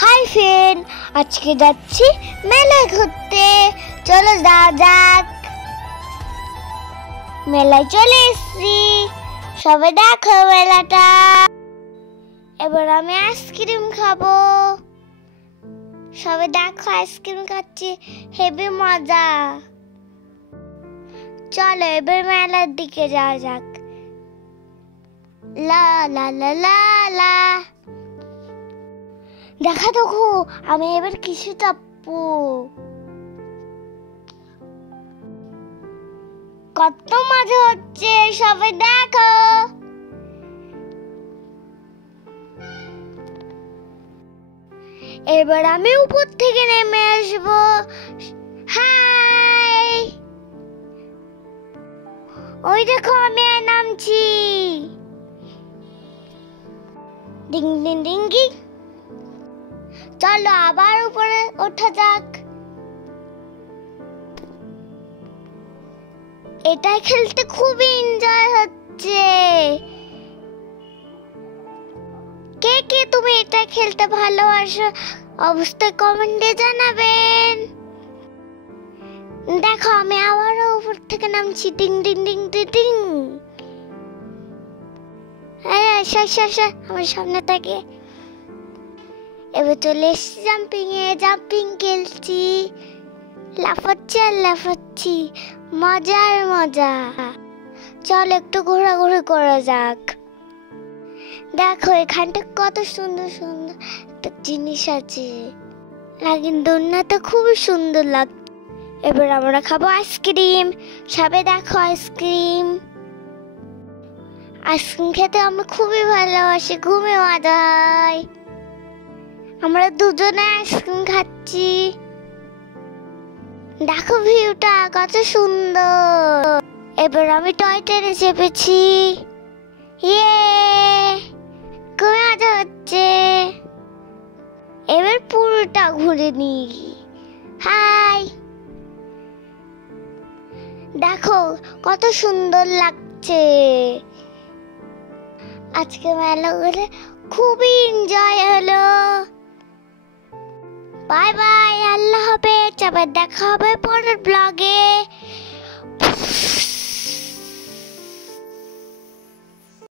Hi friend, আজকে যাচ্ছি মেলায় ঘুরতে। চলো যাওয়া যাক। মেলায় চলে এসেছি, সবাই দেখো মেলাটা। এবার আমি আইসক্রিম খাবো। সবাই দেখো আইসক্রিম খাচ্ছি, হেবি মজা। চলো এবার মেলার দিকে যাওয়া যাক। লা লা লা লা লা। দেখা দেখো আমি এবার কিছু চাপবো। কত মজা হচ্ছে, সবাই দেখো। এবার আমি উপর থেকে নেমে আসবো। হাই, ওই দেখো আমি নামছি। ডিং ডিং ডিঙ্গি। চলো আবার উপরে ওঠা যাক। এটা খেলতে খুবই এনজয় হচ্ছে। কে কে তুমি এটা খেলতে ভালোবাসো অবশ্যই কমেন্টে জানাবেন। দেখো আমি আবারও উপর থেকে নামছি। ডিং ডিং ডিং ডিং ডিং। আমার সামনে থেকে এবার চলে এসেছি জাম্পিং এ। জাম্পিং খেলছি, লাফাচ্ছি আর লাফাচ্ছি, মজার মজা। চল একটু ঘোরাঘুরি করা যাক। দেখো এখানটা কত সুন্দর সুন্দর একটা জিনিস আছে। নাগিন দোলনাটা খুবই সুন্দর লাগছে। এবার আমরা খাবো আইসক্রিম। সবাই দেখো আইসক্রিম। আইসক্রিম খেতে আমি খুবই ভালোবাসি, খুবই মজা হয়। আমরা দুজনে আইসক্রিম খাচ্ছি। দেখো ভিউটা কত সুন্দর। এবার আমি টয় ট্রেনে চেপেছি। ইয়ে, খুবই মজা হচ্ছে। এবার পুরোটা ঘুরে নি। হাই, দেখো কত সুন্দর লাগছে। আজকে মেলা ঘুরে খুবই এনজয় হলো। বাই বাই, আল্লাহ হাফেজ। আবার দেখা হবে পরের ব্লগে।